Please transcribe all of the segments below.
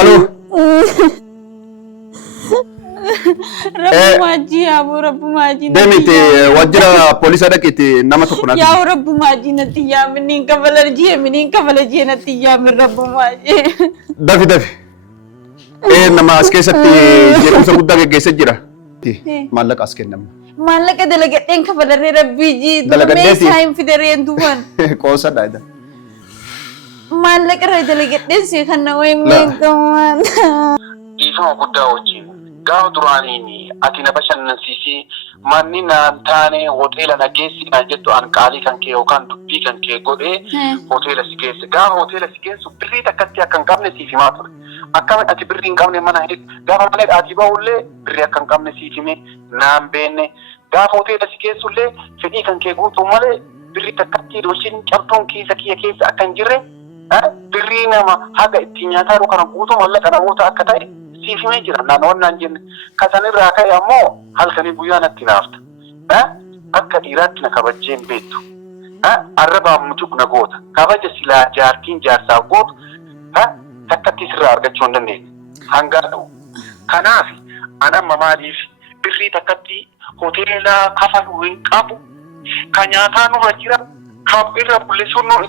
الو رب ماجي يا ابو رب ماجي دمتي وجرا بوليس دكتي نما تكون يا رب ماجي نتيا منين قبل الجي نتيا من رب ماجي دفي ايه نما اسكيستي جيكم سغدا جيسجرا مالك اسكن نما مالك دلقتين قبل ربي جي دلقتين سايم في درين دوان كوسا دايدا مالك دلقتين سي خنا وين من كمان إيفا وقدا وجين قاو درانيني أتينا بشان نسيسي ماني نانتاني هوتيلا نجيسي نجتو عن قالي كان كي وكان دبي كان كي قولي هوتيلا سيكيسي قاو هوتيلا سيكيسي بري تكتيا كان قامني سيفي ماتر أكامل أتي بري نقامني منا هيك قاو مالك أتي باولي بري كان قامني سيفي مي نام بيني قاو هوتيلا سيكيسي لي فدي كان كي قوتو مالي بري تكتيا دوشين شرطون كيسا كيسا أكان جري بري نما هذا التنياتا رو كان قوتو مالك أنا موتا أكتاي سيفي ما يجرى نانون نانجن كسان الراكا يامو هل كان بيانا تنافت أكا إيراتنا كبجين بيتو الربا مجوك نغوتا كبجة سلا جاركين جارسا غوت تكتي سرى أرغا چوندنين هنگارو كنافي أنا مماليف بري تكتي هوتيلا كفل وين كابو كنياتا نرجرا كاب إرى بولي سنو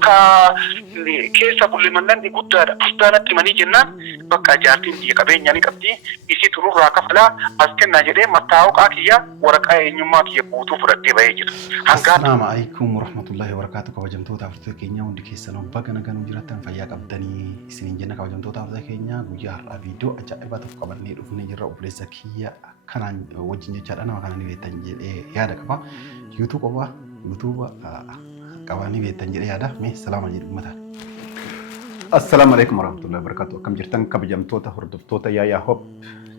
كيسا بولي منان دي قدانا تماني جنان بقى جارتين دي قبين يعني قبدي إسي تنور راكا فلا أسكن ناجري متاوك آكيا ورقا ينما كي بوتو فردي بيجر السلام عليكم ورحمة الله وبركاته كوجمتو تافرتو كينيا وندي كيسانو بغانا غانو جراتان فيا قبدني سنين جنة كوجمتو تافرتو كينيا وجار فيديو أجائبا تفقبرني رفني جرا أبليسا كيا كانان وجيني جارانا وكانان بيتنجل يادا كبا يوتيوب قواني بيتنجل يادا مي سلام عليكم مثلا السلام عليكم ورحمة الله وبركاته كم جرتن كبجمتوتا هردفتوتا يا هوب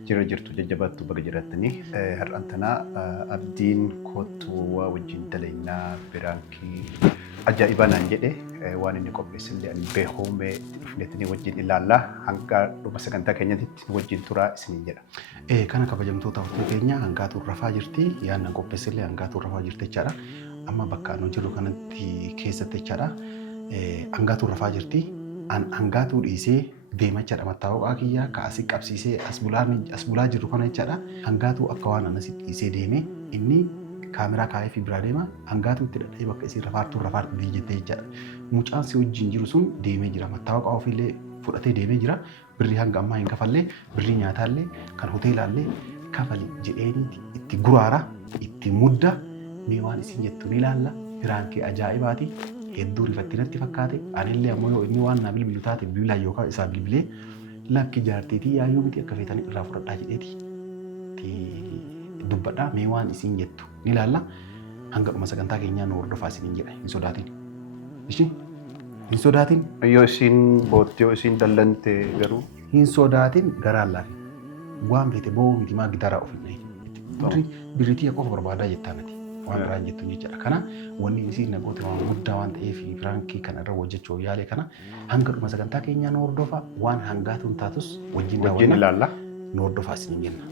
جرجرتو ججباتو بجرتني هر أنتنا أبدين كوتو وجين دلينا برانكي أجائبا نانجده واني نقوم بسلي أن بهوم فنتني وجين إلا الله هنكا لما سكنتا كينيا وجين ترى سنجرا كان كبجمتوتا هردو كينيا هنكا ترفا جرتي يا نقوم بسلي هنكا ترفا جرتي جرا أما بكا نجرو كانت كيسة جرا هنكا ترفا جرتي an angatu dhiisee deema jedha mattaawaqaa kiyyaa kaasii qabsiisee asbulaa jiru kana jechaadha. Angatu akka waan anas dhiisee deeme inni kaameraa kaayee fi biraa deema angatu itti dhadhee bakka isii rafaartuu jettee jechaadha. Mucaan si wajjin jiru sun deemee jira mattaawaqaa ofiillee fudhatee deemee jira. Birrii hanga ammaa hin kafallee birrii nyaataallee kan hoteelaallee kafali jedheeniiti itti guraara itti mudda mee waan isin jettu ni ilaalla firaankee ajaa'ibaati. hedduu rifattinatti fakkaate anillee ammoo yoo inni waan naa bilbilu taate bilbilaa yookaan isaa bilbilee lakki jaarteetii yaayyuu miti akka feetanii irraa fudhadhaa jedheeti dubbadhaa mee waan isin jettu ni ilaalla hanga dhuma sagantaa keenyaa nu hordofaa isiniin jedha hin sodaatin. Hin sodaatin. Yoo isin bootti yoo isin dallante garuu hin sodaatin garaan laafi waan feete boo miti maa gitaaraa ofiin birritii qofa barbaadaa jettaa miti. waan biraan jettu jechuudha. Kana wanni isiin nagooti waan guddaa waan ta'eef firaankii kana irra hojjechuu yaale kana hanga dhuma sagantaa keenyaa nu hordofa waan hangaatuun taatus wajjin ilaalla nu hordofaa isiniin jenna.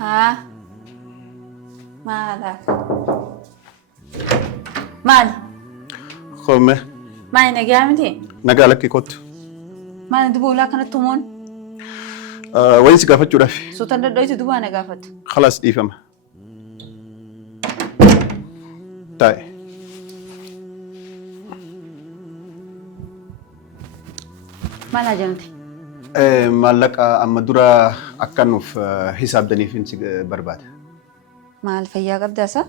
ها مالك مال خمه ما نجامتي نقالك كوت ما ندبولا كانت تمون وين سقافت جرافي سوتن دويت دبا نقافت خلاص ديفهم طيب مالا جمتي مالك أما درا أكنو في حساب دني فين برباد مال فيا قبضة سا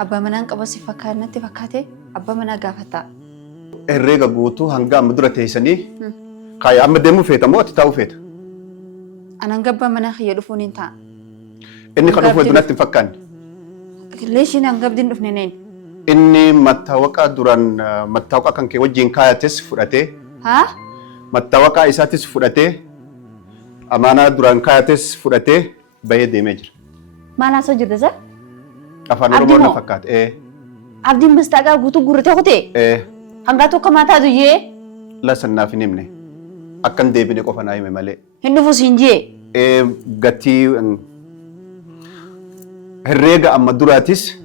أبا منان قبسي فكرنتي فكاتي أبا منا قافتا الرجع قوتو هنگا مدرة تيسني كاي أما دمو فيتا مو تتاو فيتا أنا نقبل منا خيالفون إنتا إني خلوف البنات تفكان ليش أنا نقبل دين رفنين إني متوقع دوران متوقع كان كي وجين كايا تسفرته ها متوقع إساتس فرته أمانة دوران كايا تسفرته بيه ديمجر ما لا سجد ده أفان رومور نفكات عبدي مستعجل قطو قرته خدي هنگاتو كما تادو يه لا سنة في نمني أكن ديبني كوفنا يوم مالي هندو فوسينجي غتي الرجع أما دراتيس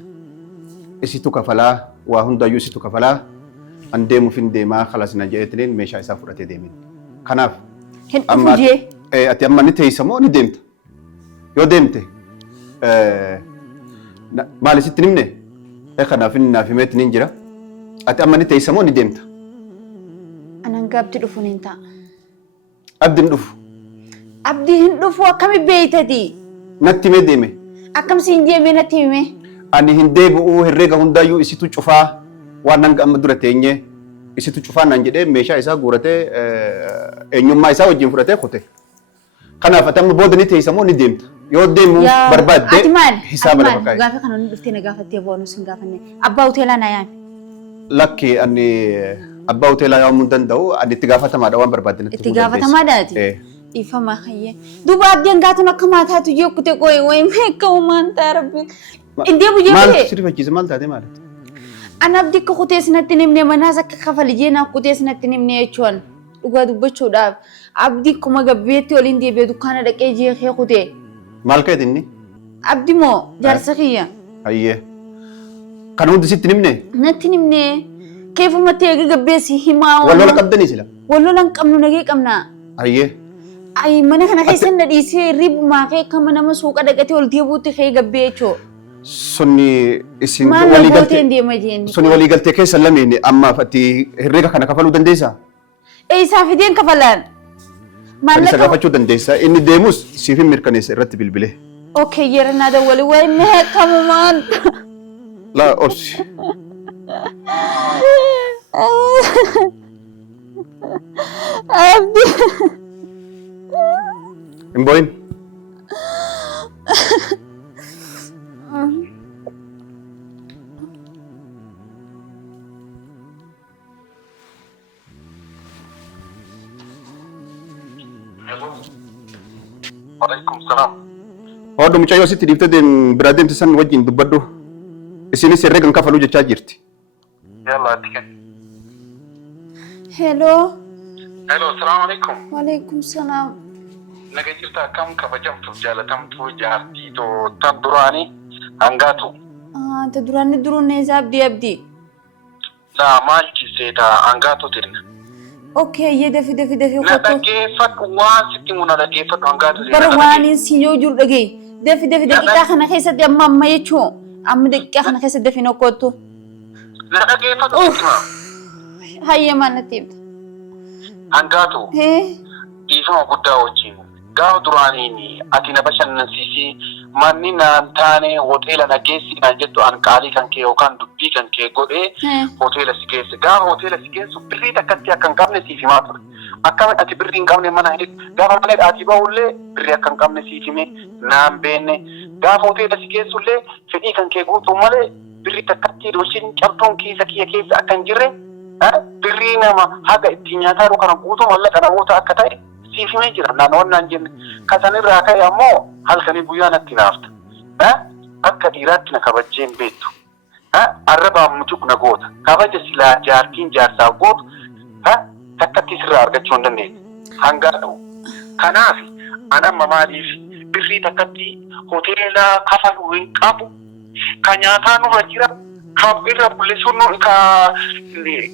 isitu kafalaa waa hundayyuu isitu kafalaa an deemuuf hin deemaa khalasna jedhetiniin meeshaa isaa fudhatee deemin. Kanaaf Hin dhufu jee. ati amma ni teessa moo ni deemta? Yoo deemte maal isitti nimne? Kanaaf inni naaf himeetti nin jira. Ati amma ni teessa moo ni deemta? Anan gaabdi dhufuun hin ta'a. Abdi hin dhufu. Abdi hin dhufu akkami beeytati? Natti himee deeme. Akkam siin jeemee natti hime? Ani hin deebi'uu herreega hundaayyuu isitu cufaa waan hanga amma dura teenye isitu cufaa naan jedhee meeshaa isaa guuratee eenyummaa isaa wajjin fudhatee kute. Kanaaf ati amma booda ni teessa moo ni deemta? Yoo deemu barbaaddee hisaaba lafa kaa'e. Gaafa kana nu dhuftee na gaafattee boonus hin gaafanne. Abbaa hoteelaa na yaami. Lakki ani abbaa hoteelaa yaamuu hin danda'u ani itti gaafatamaadha waan barbaadde natti Itti gaafatamaadhaati? Dhiifama hayyee. Duuba abdiin gaatuun akka maataatu jeekkute qo'e wayii meeqa uumaan ta'a rabbi. Indee buyyee Maal bu'ee? sirrifachiise maal taate maalati? Ana abdii akka kutee sinatti nimne manaas akka kafalijee naaf kutee sinatti nimne jechuun dhugaa dubbachuudhaaf abdii akkuma gabbeetti waliin deebi'ee dukkaana dhaqee jeeqee kutee. Maal ka'eeti inni? Abdi moo jaarsa kiyya? Hayyee. Kan hundi sitti nimne? Natti nimne keefumatti eega gabbeessi himaa Wallola qabdanii sila? Wallola hin qabnu nagee qabna. Hayyee. Ay mana kana keessa na dhiisee ribumaa kee akkama nama suuqa dhaqatee ol deebuutti kee gabbee jechuu. Sunni isin Maal walii gooteen galtee deema jeenni? sunni walii galtee keessa lameen ammaaf ati herreega kana kafaluu dandeessaa? Eessaa fideen kafalaan? Kan isa gaafachuu dandeessaa inni deemus siif hin mirkaneessa irratti bilbilee. Okay yeranaa dawwali wayi meeqamu maan? Laa obsi. Abdi. Hin boo'in. Waalaikumsalam. Hodhu mucayyoo asitti dhiiftee biraa deemte san wajjin dubbadhu. Isinis herreega hin kafaluu jechaa jirti. Yalla ati kenn. Hello. Hello, assalamu alaikum. Waalaikum salaam. Naga jirta akkam kabajamtuuf jaalatamtuu jaartii too tan duraanii hangaatu. Ta duraanni duruun eessa abdii abdii? Laa maal jiseeta hangaatu tirna. Okay yee dafi Na dhaggeeffadhu waan sitti muna dhaggeeffadhu hangaatu tirna. Bara waan si yoo jiru dhagee. Dafi daqiiqaa kana keessatti amma jechuun amma daqiiqaa kana keessatti dafi nokkootu. Na dhaggeeffadhu sitti maa. Hayyee maal natti himta? Hangaatu. Dhiifama guddaa wajjin. Gaafa duraaniin ati na bashannansiisii manni naan taane hoteela na geessi naan jettu an qaalii kan kee yookaan dubbii kan kee godhee hoteela si geesse. Gaafa hoteela si geessu birrii takkatti akka hin qabne siif himaa ture. Akkami ati birrii hin qabne mana hin gaafa malee dhaatii bahullee birrii akka hin qabne siif hime naan beenne. Gaafa hoteela si geessullee fedhii kan kee guutuu malee birrii takkatti dolchiin cabtuun keessa kiyya keessa akka hin jirre birrii nama haga ittiin nyaataa kana guutuu mallaqa namoota akka ta'e siif himee jira. Naannoo jenne kasanirraa ka'e ammoo halkanii guyyaa natti naafta. Akka dhiiraatti na kabajjeen beektu. Arrabaan mucuk na goota. Kabaja silaa jaartiin jaarsaaf gootu takkatti sirraa argachuu hin dandeenya. Hangaa ta'u. Kanaaf an amma maaliif birrii takkatti hoteela kafaluu hin qabu. Ka nyaataa nurra jira. Ka irra bullisuun ka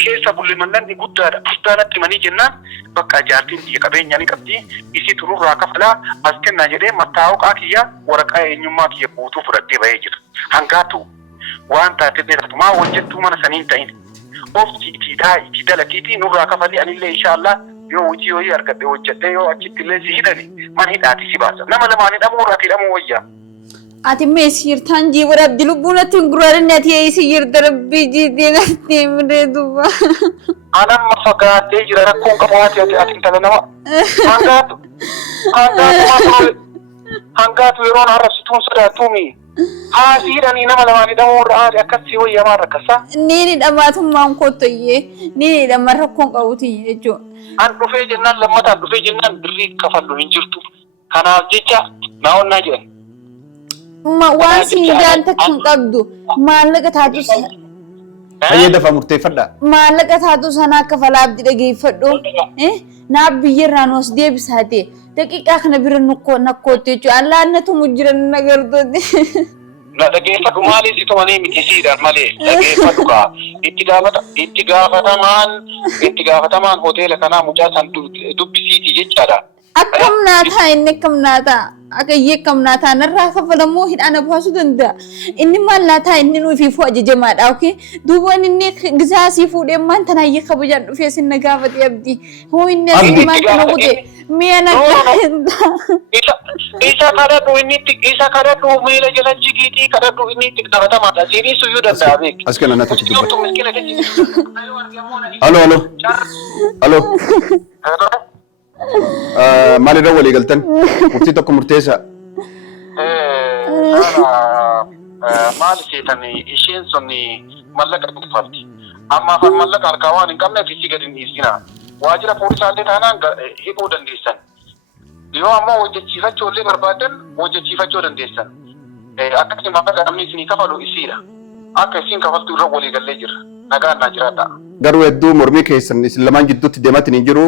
keessa bullimannan guddaadha. Guddaanatti manii jennaan bakka jaartiin biyya qabeenyaa ni qabdi. Isi tururraa kafalaa as kennaa jedhee mattaa'uqaa kiyya waraqaa eenyummaa kiyya guutuu fudhattee bahee jira. Hangaatu waan taate beekatu maa hojjettuu mana saniin ta'in. Of itti dalagiitii nurraa kafalii anillee inshaallah yoo hojii horii argadhe hojjedhee yoo achitti illee si hidhani mana hidhaati si baasa. Nama lamaan hidhamuu irratti hidhamuu wayyaa. Ati mee siyirtaan jiibara abdi lubbuun ati hin guraarinne ati eeyi siyirta rabbii jiiteen ati himree duuba. Anamma fagaatee jira rakkoon qabu ati intala nama. Hangaatu yeroon arrabsituun sodaatuumi. Haasiidhanii nama lamaan hidhamuu irra aade akkasii wayyamaa rakkasa. Ni hidhamaatummaan kottoyyee ni hidhamaa rakkoon qabuuti jechuudha. An dhufee jennaan lammataan dhufee jennaan birrii kafallu hin jirtu. Kanaaf jecha naawwannaa jedhan. Waan siin takkan qabdu maallaqa taatu Hayyee dafa murteeffadha. maallaqa taatu sana akka falaa abdi dhageeffadhu naaf biyyarraa nu as deebisaate daqiiqaa kana bira nakkootte jechuudha allaannatu mujjiran nagartooti. Na dhaggeeffadhu maaliif si tumanii miti siidhaan malee dhaggeeffadhu kaa itti gaafatamaan hoteela kanaa mucaa san dubbisiiti jechaadha. Akkam naataa inni akkam naataa akayyee akkam naataa narraa kaffalamoo hidhaan abbaasu danda'a. Inni maal laataa inni nuufiifuu ajajamaadha okay duuba inni gisaasii fuudhee maan tanaayyee kabajaan dhufee sinna gaafate abdii hoo inni asii maan kana gute mi'a nagaa isa kadhadhu isa kadhadhu miila jala jigiitii kadhadhu inni itti gaafatamadha siinisu iyyuu danda'a beek. As kana natti dubbatu. Halo. Maalirra walii galtan murtii tokko murteessaa. Maal seetan isheen sun mallaqa dhuunfaatti. Amma afaan mallaqa harkaa waan hin qabneef isii gadi hin dhiisina. Waajjira poolisaallee taanaan hidhuu dandeessan. Yoo ammoo hojjechiifachuu illee barbaadan hojjechiifachuu dandeessan. Akkasii mallaqa namni isinii kafalu isiidha. Akka isiin kafaltu irra walii gallee jirra. Nagaan naa jiraadha. Garuu hedduu mormii keessan isin lamaan jidduutti deematiin hin jiru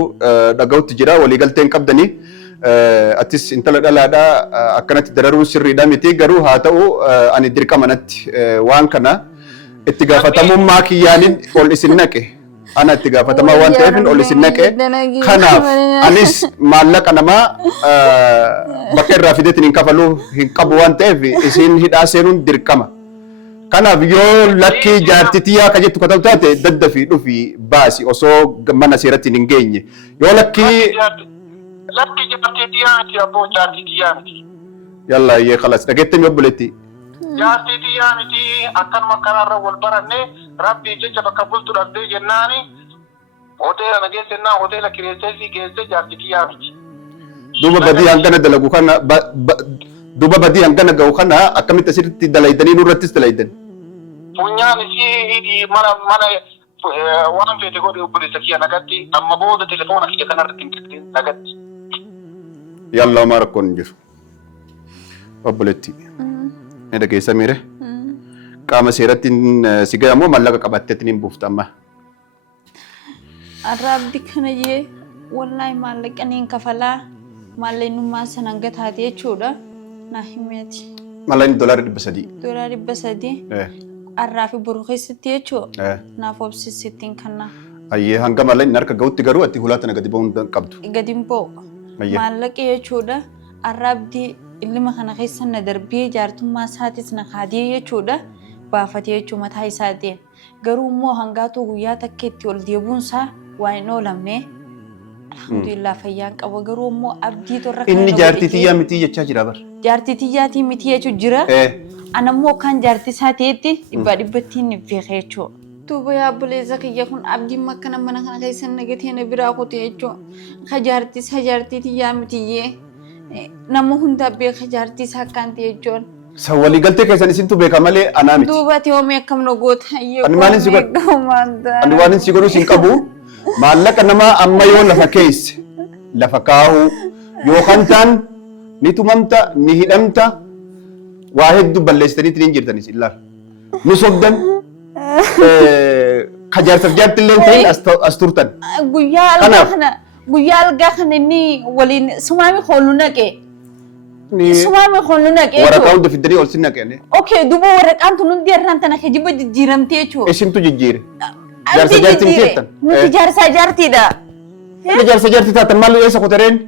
dhaga'utti jira waliigalteen qabdanii atis intala dhalaadhaa akkanatti dararuun sirriidha miti garuu haa ta'u ani dirqamanatti waan kana itti gaafatamummaa kiyyaanin ol isin naqe ana itti gaafatamaa waan ta'eef ol isin naqe kanaaf anis maallaqa namaa bakka irraa fideetiin hin kafaluu hin qabu waan ta'eef isin hidhaa seenuun dirqama. Kanaaf yoo lakki jaartitiyaa ka jettu katabtu taate daddafii dhufi baasi osoo mana seeratti hin geenye yoo lakki jaartitiyaa miti abboo jaartitiyaa miti. Yalla yee khalas dhageettanii obboleetti. Jaartitiyaa miti akkanuma karaarra wal baranne rabbii jecha bakka bultu dhabdee jennaani hoteela na geessennaa hoteela kireessee geessee jaartitiyaa miti. Duuba badii hangana dalagu kana duuba badii hangana ga'u kana akkamitti asirratti dalaydanii nurrattis dalaydan. Funyaan isii mana waan fete godhe obboleessa kiyya nagatti amma booda telefoona kiyya kanarratti hin qixxeen nagatti. Yalla homaa rakkoon hin jiru. Obboleetti. Ni dhageessa miire. Qaama seeratti si ga'amoo mallaqa qabatteetti hin buufta amma. Arraabdi kana jee wallaahi maallaqa niin kafalaa maallaqnummaa sana hanga taate jechuudha. Na himeti. Mallayni $300. $300. Arraafi boru keessatti jechuudha. Naaf obsisittiin kanna. Ayyee hanga mallayni harka ga'utti garuu ati hulaata gadi ba'uu hin qabdu. Gadi hin ba'u. Maallaqa jechuudha. Arraabdi ilma kana keessa na darbee jaartummaa isaatis na kaadee jechuudha. Baafatee jechuudha mataa isaatiin. Garuu immoo hangaatu guyyaa takka itti ol deebuunsaa waan hin oolamne. Alhamdulillah fayyaan qaba garuu immoo abdii torra kana inni jaartitiyyaa miti jechaa jira bar. Jaartitiyyaatii miti jechuun jira. Ana immoo kan jaartisaa ta'etti dhibbattiin beekee jechuudha. Duuba yaa obboleessa kiyya kun abdiin akkana mana kana keessa nagatee na biraa kutee jechuudha. Ka jaartitiyyaa mitiyyee nama hundaa beeka jaartisaa akkaan ta'e jechuudha. San waliigaltee keessan isintu beeka malee anaa miti. Duuba teewwamee akkam na goota. Ani waan si godhu sin qabu. Maallaqa nama amma yoo lafa keesse lafa kaa'u yookaan taan ni tumamta ni hidhamta waa hedduu balleessitaniitti ni jirtanis ilaal. Nu sobdan kajaarsaaf jaarti illee ta'in as turtan. Guyyaa algaa kana inni waliin sumaami hooluu naqee. Sumaami hooluu naqee. Waraqaa hunda fiddanii ol si naqee. Okay duuba waraqaan tun hundi irraan tana kijiba jijjiiramtee jechuudha. Isintu jijjiire. Jaarsa jaartiin jettan. Nuti jaarsa jaartiidha. Jaarsa jaartii taatan maal eessa kutareen?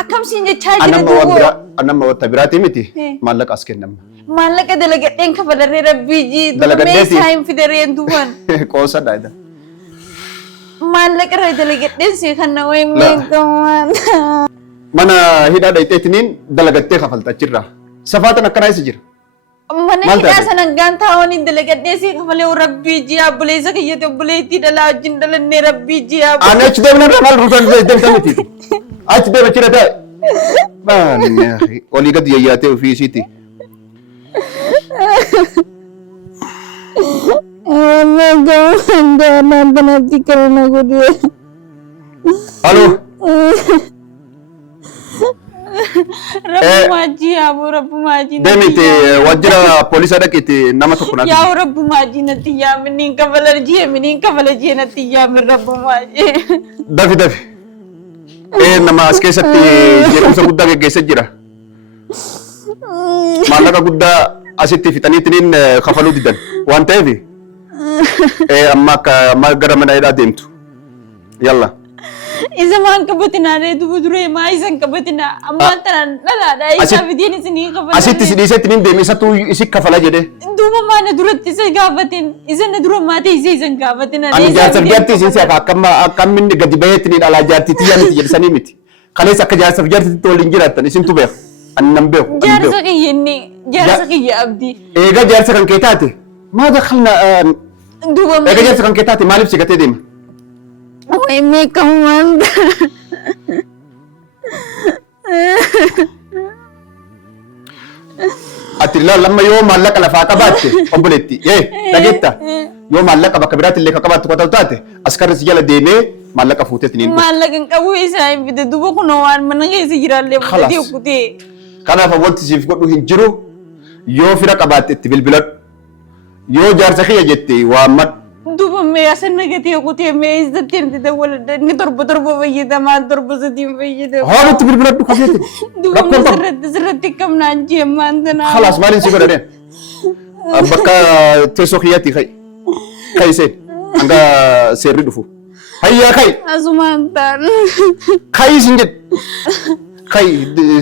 Akkamsiin jechaa jira duuba. Anamma wata biraatii miti maallaqa as kennama. Maallaqa dalagadheen kafalarree rabbii jii duuba meeshaa hin fidareen duuban. Qoosa dhaayida. Maallaqa irra dalagadheen si kan na wayin beekamaan. Mana hidhaa dhayxeetiniin dalagattee kafalta achirraa. Safaatan akkanaa isa jira. Mana hidhaa sanan gaantaa wani dalagadhee si kafalee rabbii jiyaa buleessa kiyyate buleetti dhalaa wajjin dalannee rabbii jiyaa. Ani achi deemna irraa maal ruusan deemta miti. Achi deema achirra taa'e. Baanne olii gadi yayyaatee ofii isiiti. Halo. Rabbu maaji yaa rabbu maaji. Deemite waajjira poolisaa dhaqiitti nama tokko naaf. Yaa rabbu maaji natti yaa miniin kafala jee natti yaa min rabbu maaji. Dafi. Nama as keessatti jeequmsa guddaa geggeessaa jira. Maallaqa guddaa asitti fixanii tiniin kafaluu didan waan ta'eef amma gara mana hidhaa deemtu yalla. Isa maan qabatinaa reetu duree maa isan qabatinaa ammaan tanaan dhalaadha isaa fidiin isinii qabatin. Asitti si dhiisee tiniin deeme isatu isi kafala jedhe. Duuba maana duratti isa gaafatin isa na dura maatee isa isan gaafatin. Ani jaarsa jaarti isin si'a akkam inni gadi bahee tiniin alaa jaarti tiyyaa miti jedhisanii miti. Kalees akka jaarsa jaarti waliin jiraattan isintu beeku. Ani nan beeku. Jaarsa kiyya inni jaarsa kiyya abdii. Egaa jaarsa kan kee taate maa dakhalna egaa jaarsa kan kee taate maaliif si gatee deema? Wai meekam manta. Ati lamma yoo maallaqa lafaa qabaatte obboleetti dhageetta yoo maallaqa bakka biraatti illee qabaattu qotaa taate askarri si jala deemee maallaqa fuutee tiniin. Maallaqa hin qabu isaa hin fide duuba kunoo waan mana keessa jiraallee mudatee ukkutee. Kanaaf wanti siif godhu hin jiru yoo fira qabaatte itti bilbiladhu yoo jaarsa kiyya jette waammadhu. Duuba mee asan nagatee ukkutee mee isatti hin dawwaladha inni torba fayyadamaa torba sadii fayyadama. Haa nutti bilbiladhu kaseetti. Duuba sirratti qabnaan jeemaan tanaa. Khalaas maaliin si godhane? Bakka teessoo kiyyaatti kai seen hanga seerri dhufu. Hayyaa kai. Asumaan ta'an. Kai isin jedhu. Kai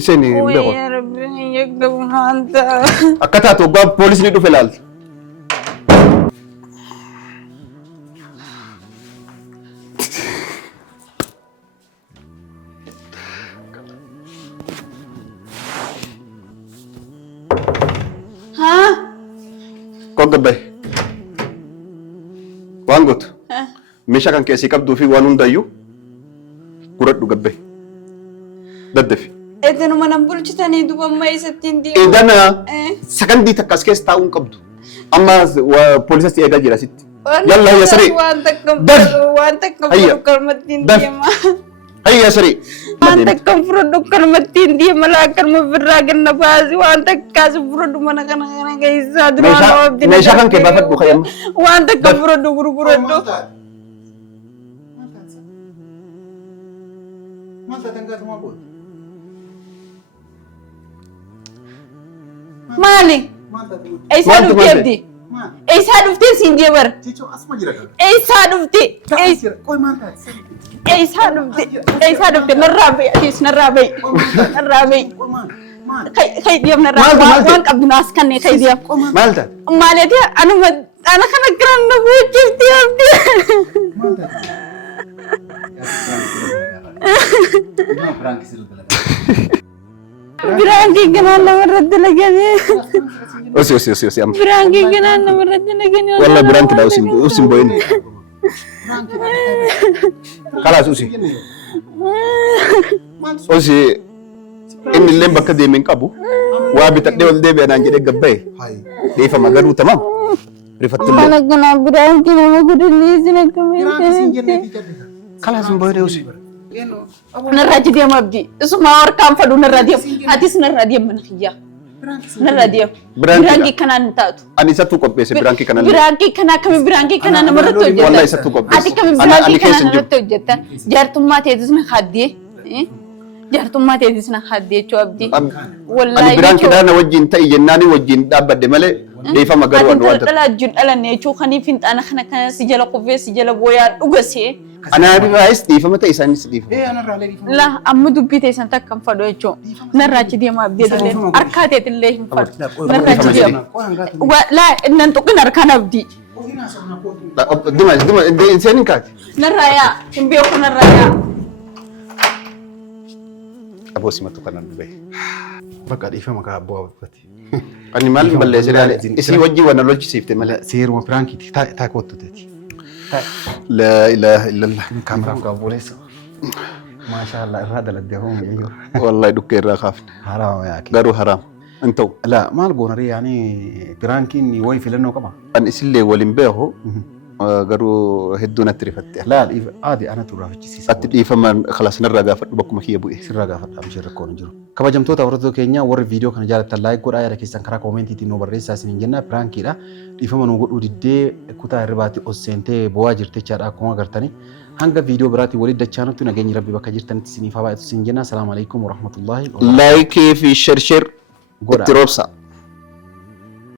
seen beeku. Wayyaa rabbiin hin eeggamu naan ta'a. Akka taatu waggaa poolisni dhufe ilaalta. Kau gabbay waan gootu meeshaa kan keessii qabduu fi waan hundayyuu guradhu gabbay daddafi. Eedanu mana bulchitanii duuba amma eessatti hin deemu. Eedana sakandii takka as keessa taa'uu hin qabdu. Amma poolisatti eegaa jira sitti. Yalla hayya saree. Waan takka kalmatti hin deema. Hayya saree. Waan takka fudhadhu kalmatti hin deema laakkanuma birraa ganna baasi waan takkaas fudhadhu mana kana keessaa duraan meeshaa kan kee baafadhu kayyamma. Waan takka fudhadhu gurguradhu. Maali? Eessaa dhuftee abdii? Eessaa dhuftee siin jee bara? Eessaa dhuftee? Eessaa dhuftee narraa ba'i adees narraa ba'i narraa ba'i. Kai diam narraa waan qabdu naas kannee kai diam. Maal taate? Maaliiti ana kana giraan na buuchifti abdii. Biraanki kanaan namarratti laganii. Osi amma. Biraanki kanaan namarratti laganii. Wallah biraanki daa usin boyin. Kalaas usi. Osi inni illee bakka deemeen qabu waa bitadhee ol deebi'anaan jedhee gabbaa'e dhiifama garuu tamam. Rifattillee. Mana kanaa biraanki nama gudullee akkamitti. Kalaas hin boyidee usi. Narraa deema abdii. Isuma harkaan fadhu narraa deema. Atis narraa deema mana kiyyaa. Narraa deema. Biraanki kanaan hin taatu. Ani isattuu qopheesse biraanki kanaan. Biraanki kanaa kami biraanki kanaa namarratti hojjetan. Wallah isattuu qopheesse. Ati kami biraanki kanaa namarratti hojjetan. Jaartummaa teetis na haddee. Jaartummaa teetis na haddee jechuu abdii. Ani biraanki dhala wajjin ta'i jennaani wajjin dhaabbadde malee dhiifama garuu waan wanta. Ati dhala wajjin dhalanne jechuu kaniif hin xaana kana si jala qufee si jala booyaa dhugasee. Ana raayis dhiifama ta'e isaanis dhiifama. La amma dubbii teessan takka hin fadhu jechuun narraachi deema abdii illee harkaa teetillee hin fadhu narraachi deema. La innan tuqin harkaan abdii. Duma seenin kaati. Narraayaa hin beeku narraayaa. Aboosi matu kanan dhube. Bakka dhiifama kaa abbaa wabbati. Ani maal balleessee dhaale isii wajjin waan lolchisiifte malee. Seeruma piraankiiti taa kottu teeti. La ilaha illallah. Kaameraaf kaa boleessa. Maashaallah irraa dalagdee hoomee jiru. Wallahi dhukkee irraa kaafne. Haraama yaaki. Garuu haraam. Hin ta'u. La maal goonarii yaani piraankiin wayi filannoo qaba. An isillee waliin beeku garuu hedduu natti rifatte. La aadi anatu raafachisiisa. Atti dhiifama khalaas narraa gaafadhu bakkuma kiyya bu'e. Sirraa gaafadha amshee rakkoon hin jiru. Kabajamtoota hordoftoota keenya warri viidiyoo kana jaallattan laayik godhaa yaada keessan karaa koomentiitiin nu barreessaa isiniin jenna piraankiidha. Dhiifama nu godhuu diddee kutaa hirribaatti ol seentee bu'aa jirtechaadha akkuma agartanii. Hanga viidiyoo biraatti waliin dachaanutti nageenyi rabbi bakka jirtanitti isiniif haa baay'atu isiniin jenna. Assalaamu alaikum warahmatullahi. Laayikii fi sheer godhaa. Itti roobsaa.